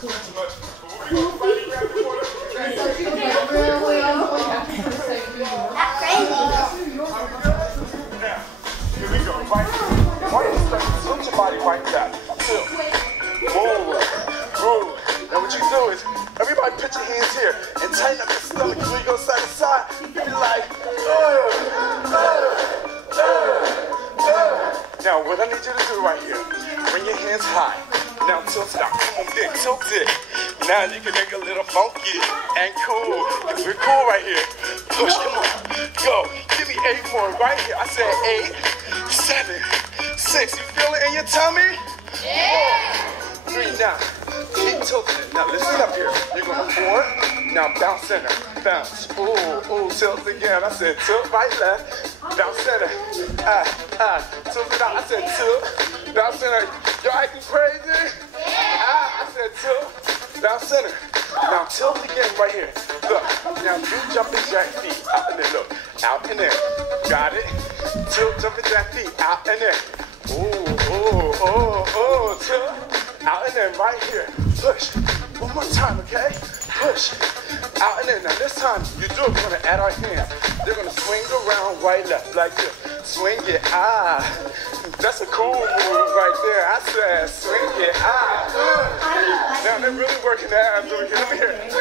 Now, here we go. Right. Why don't you start to tilt your body right back? Tilt. Move. Move. Now what you do is, everybody put your hands here and tighten up your stomach. When you go side to side, you be like, Now what I need you to do right here, bring your hands high. Now tilt it out. Come on, then tilt it. Now you can make a little funky and cool. Cause we're cool right here. Push, come on. Go. Give me 8 more right here. I said 8, 7, 6. You feel it in your tummy? Yeah. 4, 3. Now, keep tilting it. Now listen up here. You're going 4. Now bounce center. Bounce. Ooh, tilt again. I said tilt right, left. Bounce center. Tilt it out. I said tilt. Bounce center. Y'all acting crazy? I said tilt. Bounce center. Now tilt again right here. Look. Now do jumping jack feet. Out and in. Look. Out and in. Got it? Tilt, jumping jack feet. Out and in. Tilt. Out and in right here. Push. One more time, okay? Push. Out and in. Now this time you do it. We're going to add our hands. They're going to swing around right, left, like this. Swing it. That's a cool move right there. I said swing it. Now they're really working the abs over here. Let me hear it.